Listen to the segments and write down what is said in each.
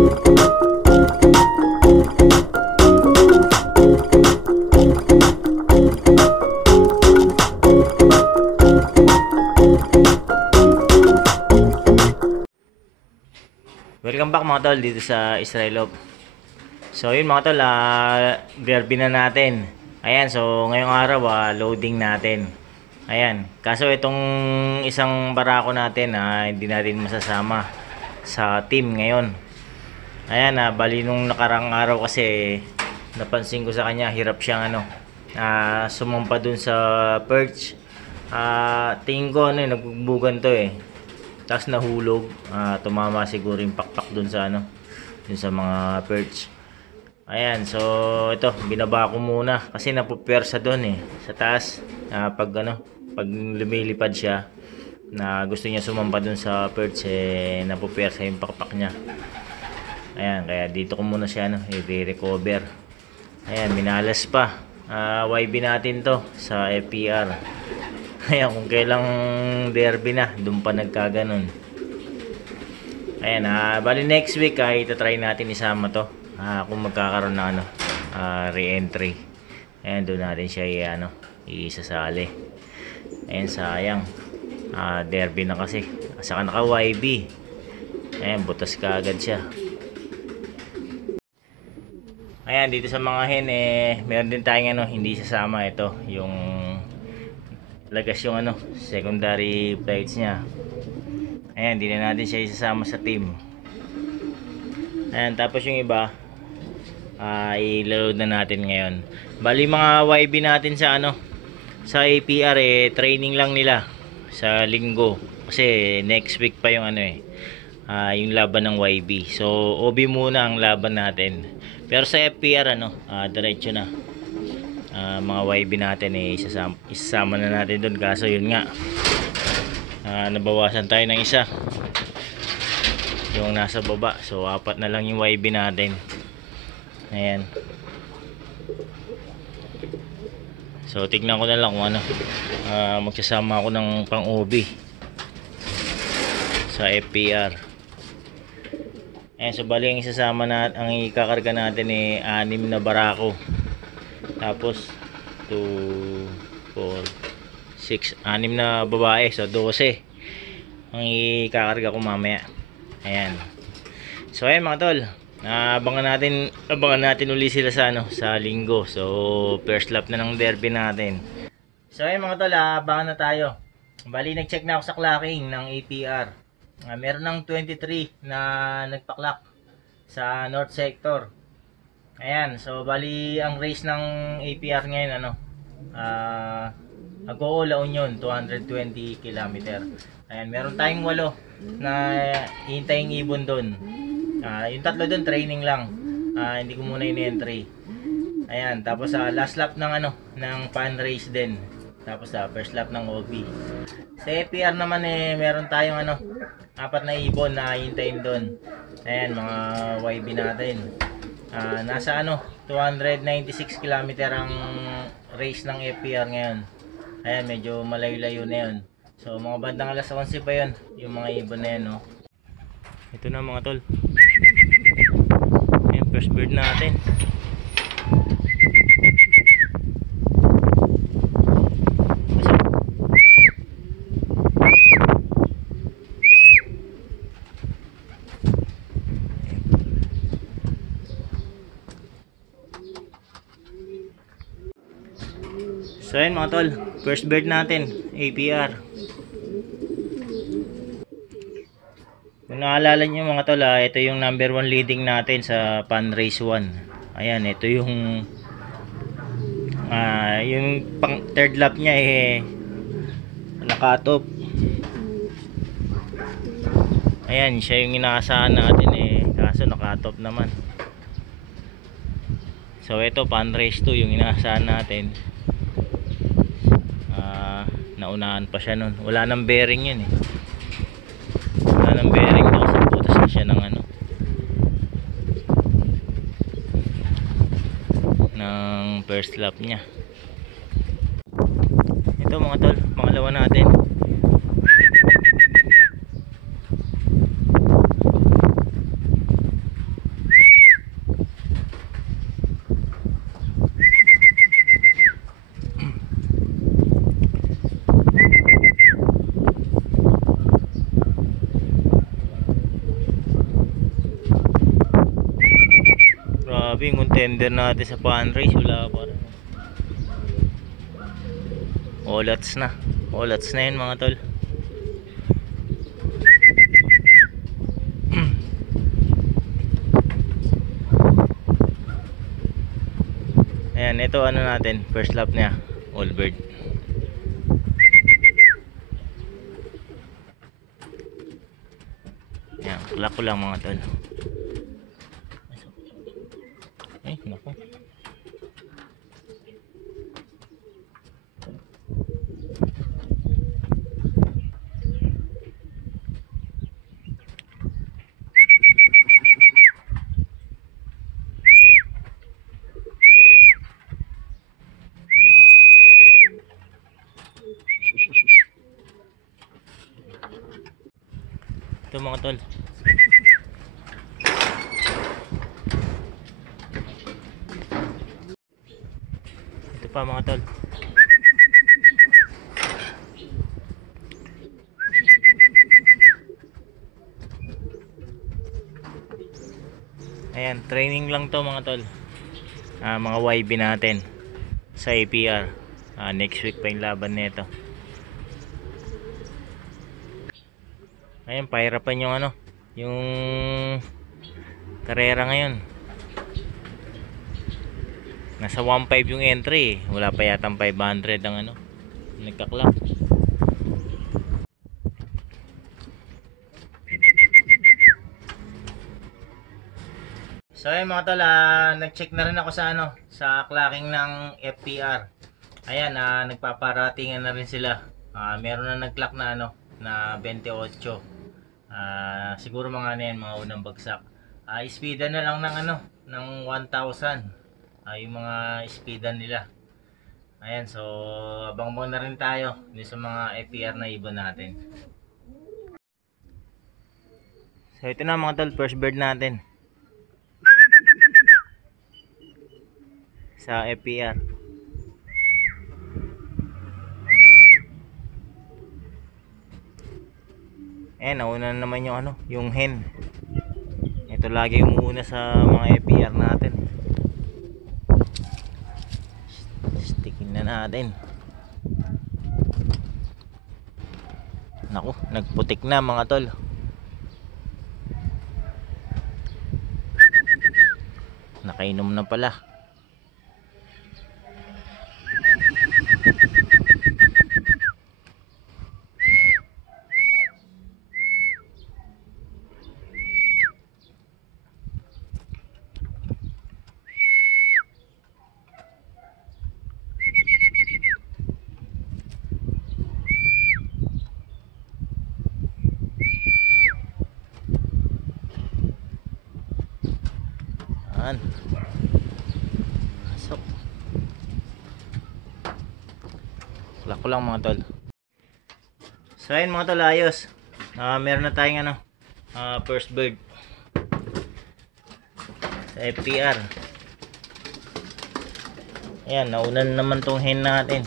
Welcome back mga tol dito sa Israel Love. So yun mga tol, derby na natin. Ayan, so ngayong araw loading natin. Ayan, kaso itong isang barako natin hindi natin masasama sa team ngayon. Ayan, bali nung nakarang araw kasi napansin ko sa kanya, hirap siyang sumampa dun sa perch. Tingin ko nagbubugan to tapos nahulog, tumama siguro yung pakpak dun sa dun sa mga perch. Ayan, so ito binaba ko muna kasi napupersa dun sa taas. Pag lumilipad siya na gusto niya sumampa dun sa perch, napupersa yung pakpak niya. Ayan, kaya dito ko muna siya i-recover. Ayan, minalas pa. YB natin to sa FPR. Ayan, kung kailang derby na, doon pa nagkaganon. Ayan, bali next week itatry natin isama to. Kung magkakaroon na re-entry. Ayan, doon natin siya isasali. Ayan, sayang. Derby na kasi. Saka naka YB. Ayan, butas ka agad siya. Ayan, dito sa mga hen meron din tayong hindi sasama ito, yung lagas yung secondary plates niya. Ayan, hindi na natin siya isasama sa team. Ayan, tapos yung iba i-load na natin ngayon. Bali mga YB natin sa sa APR training lang nila sa linggo kasi next week pa yung yung laban ng YB. So OB muna ang laban natin. Pero sa FPR diretso na. Mga YB natin isasama na natin doon, kaso yun nga nabawasan tayo ng isa, yung nasa baba, so 4 na lang yung YB natin. Ayan, so tignan ko na lang kung magsasama ako ng pang OB sa FPR. Ayan, so bali ang isasama ang ikakarga natin 6 na barako. Tapos 2, 4, 6, 6 na babae, so 12 ang ikakarga ko mamaya. Ayan, so ayan mga tol, abangan natin uli sila sa linggo. So first lap na ng derby natin. So ayan mga tol, abangan na tayo. Bali nag-check na ako sa clocking ng APR. Meron ng 23 na nagpa-clock sa North Sector. Ayan, so bali ang race ng APR ngayon Agoo La Union 220 km. Ayan, meron tayong 8 na hintaying ibon doon. Yung 3 doon training lang. Hindi ko muna in-entry. Ayan, tapos last lap ng ng fan race din. Tapos first lap ng OB. Sa APR naman meron tayong 4 na ibon na hintayin doon. Ayan, mga YB natin. Nasa 296 km ang race ng FPR ngayon. Ayan, medyo malayo-layo na yun. So mga bandang alas 11 pa yun, yung mga ibon na yun Ito na mga tol. Ayan, first bird natin. So ayan mga tol, first bird natin, APR. Kung naalala nyo mga tol, ito yung number 1 leading natin sa Pan Race 1. Ayan, ito yung pang third lap niya nakatop. Ayan, siya yung inaasahan natin kaso nakatop naman. So ito Pan Race 2 yung inaasahan natin. Naunahan pa siya nun. Wala nang bearing yun wala nang bearing daw, sa butas na siya ng ng first lap niya. Ito mga tol, pangalawa natin. Grabe yung contender natin sa fundraise. Wala pa rin. Olats na. Olats na yun mga tol. Ayan, ito ano natin. First lap niya. All bird. Ayan, kulak ko lang mga tol. Ay, naku. Ito mga tol. Ito pa mga tol. Ayan, training lang to mga tol. Mga YB natin sa APR. Next week pa yung laban nito. Ayan, pahirapan yung ano, yung karera ngayon. Nasa 1.5 yung entry, wala pa yatang 500 ang ano, nagka-clock. So ayun mga tol, nag-check na rin ako sa ano, sa clocking ng FPR. Ayan, nagpaparatingan na rin sila. Meron na nag-clock na ano, na 28. Siguro mga ano yan, mga unang bagsak. Speedan na lang ng ano, ng 1,000. Yung mga speedan nila. Ayan, so abang-abang na rin tayo dito sa mga FPR na ibon natin. So ito na mga tol, first bird natin sa FPR. Nauna na naman yung ano, yung hen. Ito lagi umuuna sa mga FPR natin. Stickin na natin. Naku, nagputik na mga tol. Nakainom na pala. Pasok. Wala ko lang mga tol. So ayun mga tol, ayos. Meron na tayong ano, first bird sa FPR. Ayan, nauna na naman tong hen natin.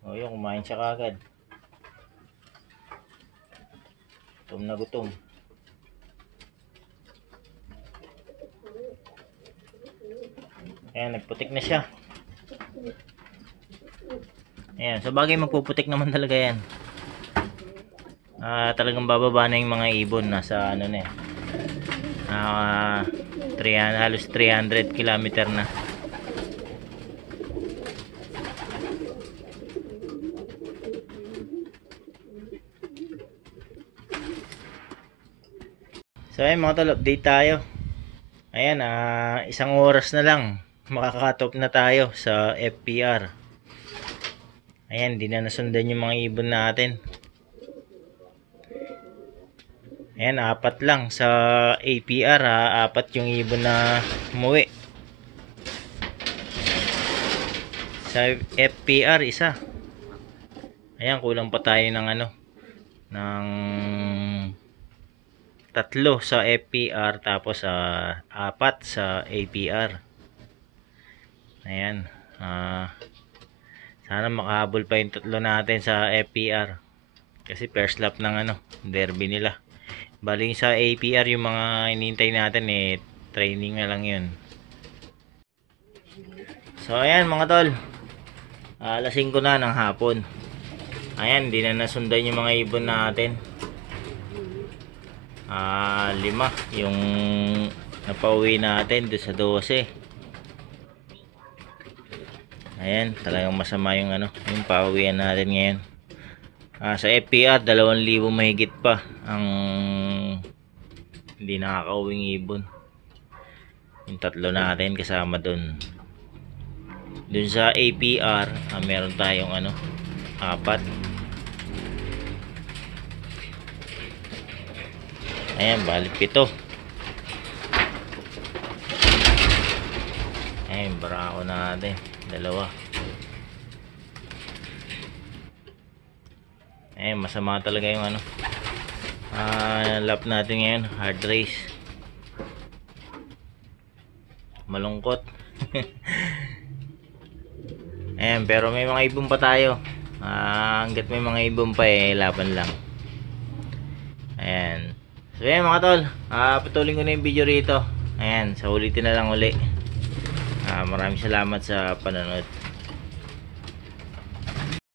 O yun, kumain siya kagad. Gutom na gutom. Ayan, nagputik na siya. Ayan, sa bagay magpuputik naman talaga yan. Talagang bababa na yung mga ibon. Nasa ano na halos 300 kilometer na. So ayun mga tol, update tayo. Ayan, isang oras na lang makakatop na tayo sa FPR. Ayan, di na nasundan yung mga ibon natin. Ayan, 4 lang sa APR, 4 yung ibon na umuwi. Sa FPR, isa. Ayan, kulang pa tayo ng ano, ng 3 sa FPR, tapos 4 sa APR. Ayan, sana makahabol pa yung 3 natin sa FPR. Kasi first lap ng derby nila. Bali sa APR yung mga inintay natin training na lang yun. So ayan mga tol. Alas 5 na ng hapon. Ayan, hindi na nasundan yung mga ibon natin. 5 yung napauwi natin doon sa 12. Ayan, talagang masama yung yung pauwian natin ngayon. Sa FPR 2,000 mahigit pa ang hindi nakakauwing ibon. Yung 3 natin kasama doon. Doon sa APR, meron tayong 4. Ayan, balik 7. Ayan, barako natin 2. Ayan, masama talaga yung lap natin ngayon, hard race. Malungkot. Ayan, pero may mga ibon pa tayo. Hanggat may mga ibon pa laban lang. Ayan. So ayan mga tol, patuloy ko na yung video rito. Ayan, sa ulitin na lang uli. Maraming salamat sa panonood.